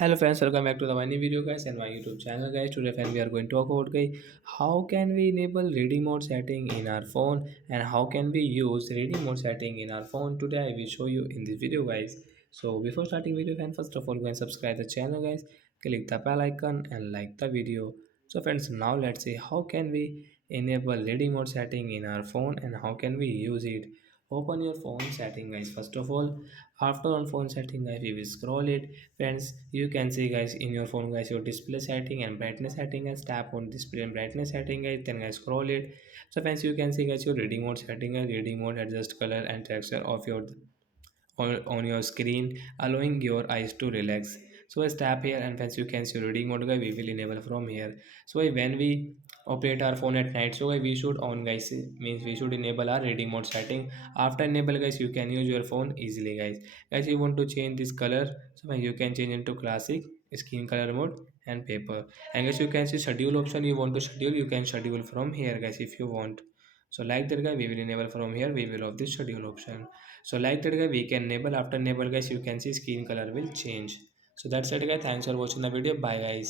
Hello friends, welcome back to the my new video guys and my YouTube channel guys. Today friend we are going to talk about guys how can we enable reading mode setting in our phone and how can we use reading mode setting in our phone. Today I will show you in this video guys. So before starting video friend, first of all go and subscribe the channel guys, click the bell icon and like the video. So friends, now let's see how can we enable reading mode setting in our phone and how can we use it. Open your phone setting guys. First of all, after on phone setting guys, we will scroll it. Friends, you can see guys in your phone guys your display setting and brightness setting guys. Tap on display and brightness setting guys, then guys scroll it. So friends, you can see guys your reading mode setting guys. Reading mode adjust color and texture of your on your screen, allowing your eyes to relax. So I tap here and once you can see reading mode guys, we will enable from here. So when we operate our phone at night, so we should on guys, means we should enable our reading mode setting. After enable guys, you can use your phone easily guys. You want to change this color, so you can change into classic, skin color mode and paper. And guys, you can see schedule option. You want to schedule, you can schedule from here guys if you want. So like that guy, we will enable from here, we will of this schedule option. So like that guy, we can enable. After enable guys, you can see skin color will change. So that's it guys, thanks for watching the video, bye guys.